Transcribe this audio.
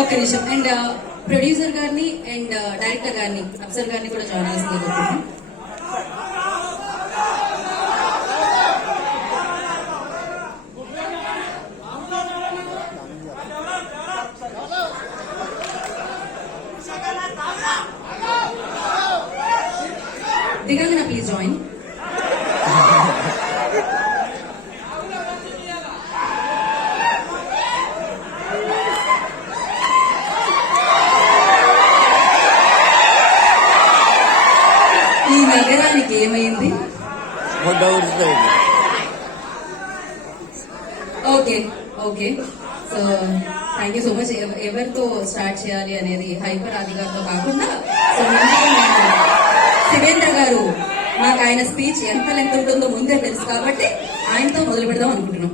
ఒక్క నిమిషం. And producer గారిని అండ్ డైరెక్టర్ గారిని అఫ్సర్ గారిని కూడా జాయిన్ చేస్తుంది. Digangana please join. ఈ నగరానికి ఏమైంది? Okay okay. So thank you so much. ఎవరితో స్టార్ట్ చేయాలి అనేది హైపర్ ఆది గారితో కాకుండా సో శివేంద్ర గారు మాకు ఆయన స్పీచ్ ఎంత లెంత్ ఉంటుందో ముందే తెలుసు కాబట్టి ఆయనతో మొదలు పెడదాం అనుకుంటున్నాం.